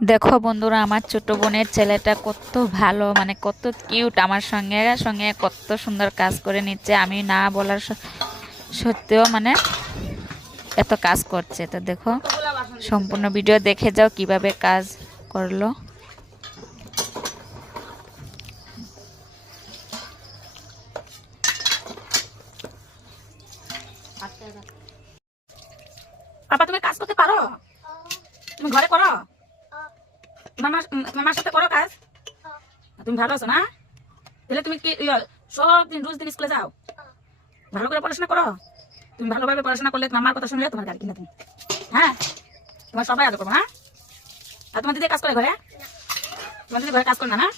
দেখো বন্ধুরা, আমার ছোট বোনের ছেলেটা কত ভালো, মানে কত কিউট, আমার সঙ্গে সঙ্গে কত সুন্দর কাজ করে নিচ্ছে। আমি না বলার সত্ত্বেও মানে এত কাজ করছে। তো দেখো, সম্পূর্ণ ভিডিও দেখে যাও কিভাবে কাজ করলো। পাপা, তুমি কাজ করতে পারো? তুমি ঘরে করো? তোমার মার সাথে করো কাজ? তুমি ভালো আছো না? তাহলে তুমি কি সব দিন রোজ দিন স্কুলে যাও? ভালো করে পড়াশোনা করো। তুমি ভালোভাবে পড়াশোনা করলে তোমার মার কথা শুনলে তোমার গাড়ি কিনা তুমি। হ্যাঁ, তোমার সবাই আদর করবো। হ্যাঁ, আর তোমার দিদি কাজ করে ঘরে? তোমার দিদি ঘরে কাজ করে না? না,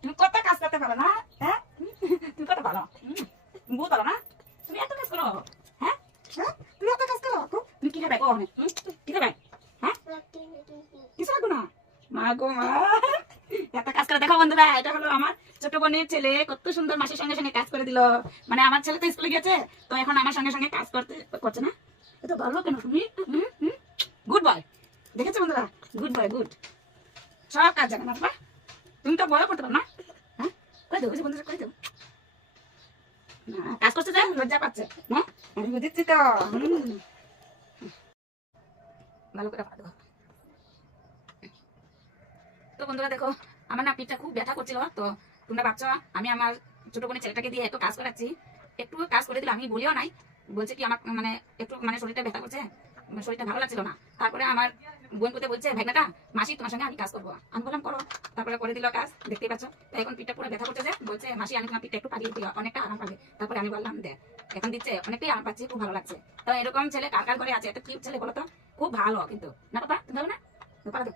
তুমি কত কাজ করতে পারো না? হ্যাঁ, তুমি কত ভালো, বহুত ভালো না? তুমি এত কাজ করো? হ্যাঁ, তুমি এত কাজ করো? তুমি কি খাবে? কি খাবে? হ্যাঁ, কিছু লাগবে না? মা গো মা, এত কাজ করে। দেখো বন্ধুরা, এটা হলো আমার ছোট বোনের ছেলে, কত সুন্দর মাসির সঙ্গে সঙ্গে কাজ করে দিল। মানে আমার ছেলে তো স্কুলে গেছে, তো এখন আমার সঙ্গে সঙ্গে কাজ করছে না? এত ভালো কেন তুমি? Good boy. দেখেছো বন্ধুরা, গুড বয়, গুড। সব কাজ জানো না বাবা? তুমি তো বড় করতে পারো না? হ্যাঁ, করে দেবো বন্ধুরা, করে দেবো না। কাজ করছে যে লজ্জা পাচ্ছে না? আমি বুঝেছি তো। ভালো করে পারবো। তো বন্ধুরা দেখো, আমার না পিঠটা খুব ব্যথা করছিল। তো তোমরা ভাবছো আমি আমার ছোট বোনের ছেলেটাকে দিয়ে এত কাজ করাচ্ছি, একটু কাজ করে দিল, আমি বলিও নাই। বলছে কি আমার মানে একটু মানে শরীরটা ব্যথা করছে, শরীরটা ভালো লাগছিল না। তারপরে আমার বোন কোথায় বলছে, ভাগনাটা মাসি তোমার সঙ্গে আমি কাজ করবো। আমি বললাম করো। তারপরে করে দিল কাজ, দেখতেই পাচ্ছ। তো এখন পিঠটা পুরো ব্যথা করছে, যে বলছে মাসি আমি তোমার পিঠটা একটু পাঠিয়ে দিও, অনেকটা আরাম পাবে। তারপরে আমি বললাম দেখ, এখন দিচ্ছে অনেকটাই আরাম পাচ্ছি, খুব ভালো লাগছে। তো এরকম ছেলে কার কার করে আছে? এত কিউট ছেলে বলো তো, খুব ভালো কিন্তু। না পাপা, তুমি ভালো না? পারো?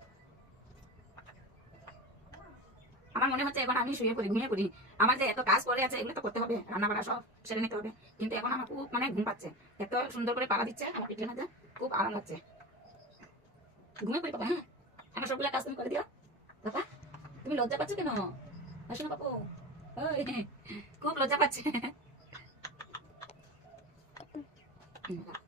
আমার মনে হচ্ছে এখন আমি শুয়ে পড়ি, ঘুমিয়ে পড়ি। আমার যে এত কাজ করে আছে, এগুলো তো করতে হবে, রান্না বাড়া সব সেরে নিতে হবে। কিন্তু এখন আমার খুব মানে ঘুম পাচ্ছে। এত সুন্দর করে পাড়া দিচ্ছে আমার পিঠের মধ্যে, খুব আরাম লাগছে। ঘুমিয়ে পড়ি বাবা। হ্যাঁ, আমার সবগুলো কাজ তুমি করে দিও বাবা। তুমি লজ্জা পাচ্ছ কেন? আসো না বাবু, ওই, খুব লজ্জা পাচ্ছে।